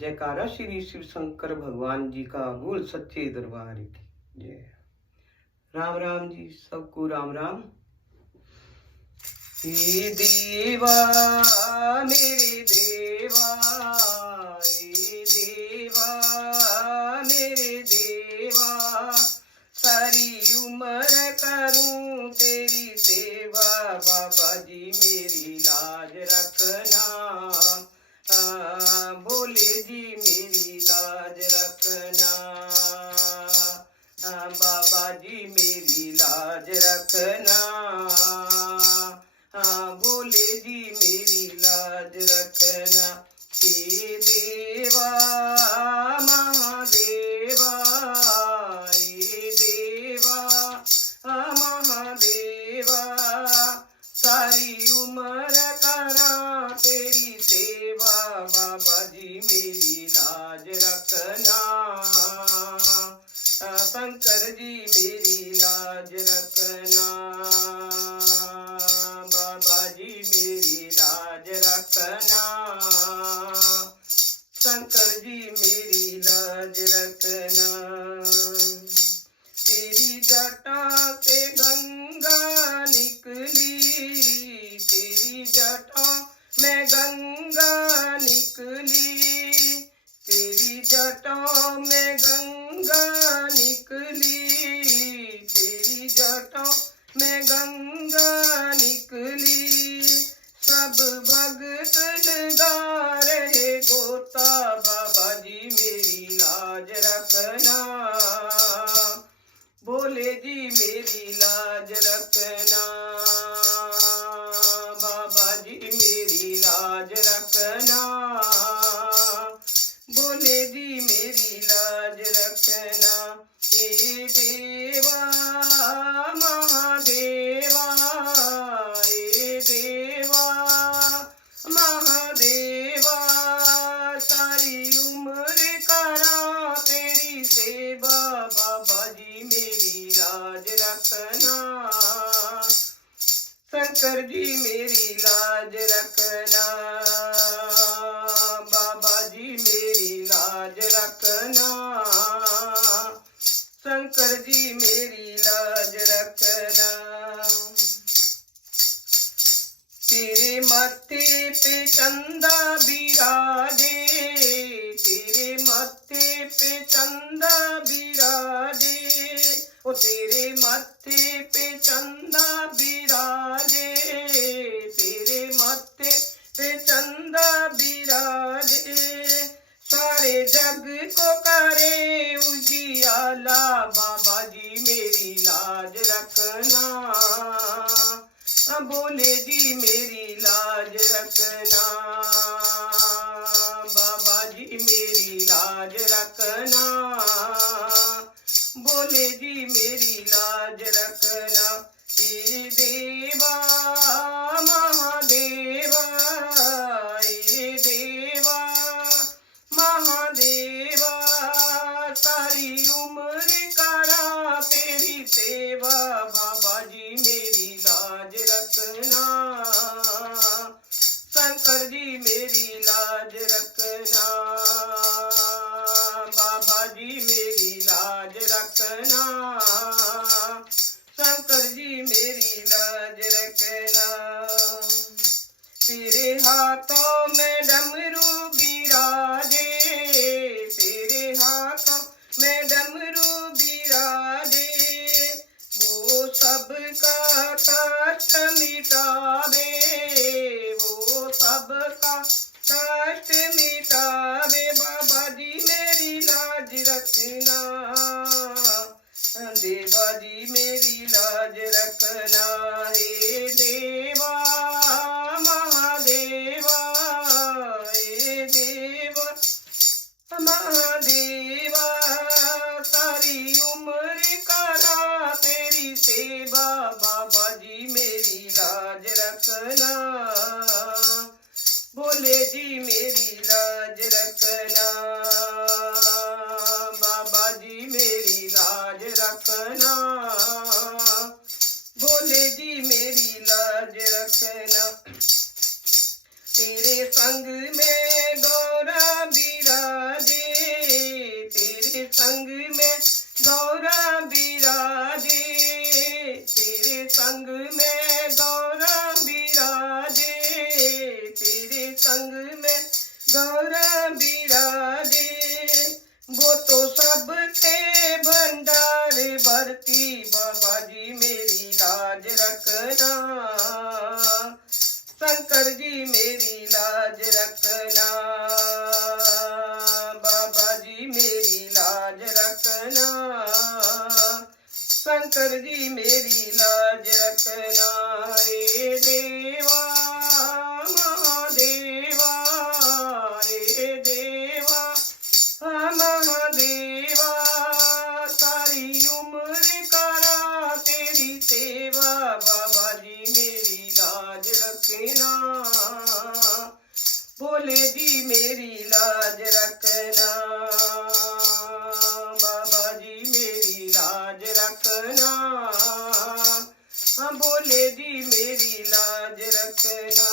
जयकारा श्री शिव शंकर भगवान जी का बोल सच्चे दरबार की जय। राम राम जी, सबको राम राम। हे देवा मेरे देवा, हे देवा मेरे देवा, सारी उम्र करूं तेरी सेवा, बाबा जी मेरी लाज रखना, भोले जी मेरी लाज रखना, बाबा जी मेरी लाज रखना, भोले जी मेरी लाज रखना। हे देवा महादेवा, हे देवा महादेवा, सारी उम्र करा तेरी सेवा, बाबा जी मेरी लाज रखना, शंकर जी मेरी लाज रखना, बाबा जी मेरी लाज रखना, शंकर जी मेरी लाज रखना। तेरी जटा से गंगा निकली, तेरी जटा में गंगा निकली, तेरी जटा में गंगा निकली, तेरी जटा में गंगा निकली, सब भगत लगा रहे गोता, बाबा जी मेरी लाज रखना, भोले जी मेरी लाज रखना, बाबा जी मेरी लाज रखना, भोले जी मेरी लाज रखना। हे देवा महादेवा, हे देवा महादेवा, सारी उम्र करा तेरी सेवा, बाबा जी मेरी लाज रखना, शंकर जी मेरी लाज रखना, बाबा जी मेरी लाज रखना, शंकर जी मेरी लाज रखना। तेरे माथे पे चंदा बिराजे, तेरे माथे पे चंदा बिराजे, ओ तेरे माथे पे चंदा बिराजे, तेरे माथे पे चंदा बिराजे, सारे जग को करे उजियाला, बाबा जी मेरी लाज रखना, भोले जी मेरी लाज रखना, बाबा जी मेरी लाज रखना, भोले जी मेरी लाज रखना। हे देवा महादेवा, हे देवा महादेवा, सारी उम्र करा तेरी सेवा, बाबा जी मेरी लाज रखना, शंकर जी मेरी लाज रखना, बाबा जी मेरी लाज रखना, शंकर जी मेरी लाज रखना। तेरे हाथों में डमरू बिराजे, तेरे हाथों में डमरू बिराजे, वो सबका कष्ट मिटावे, वो सबका कष्ट मिटावे, बाबा जी मेरी लाज रखना, देवा जी मेरी लाज रखना। हे देवा महादेवा, हे देवा महादेवा, सारी उम्र करा तेरी सेवा, बाबा जी मेरी लाज रखना, भोले जी मेरी लाज रखना, बाबा जी मेरी लाज रखना, भोले जी मेरी लाज रखना। तेरे संग में गौरा बीरा संग में गौरा बिराजे, तेरे संग में गौरा बिराजे, तेरे संग में गौरा बिराजे। वो तो सबके भंडार भरती, बाबा जी मेरी लाज रखना, शंकर जी मेरी लाज रखना, बाबा जी मेरी लाज रखना, शंकर जी मेरी लाज रखना। ए देवा महादेवा, ए देवा महादेवा, सारी उम्र करा तेरी सेवा, बाबा जी मेरी लाज रखना, भोले जी मेरी लाज रखना, बाबा जी मेरी लाज रखना, भोले जी मेरी लाज रखना।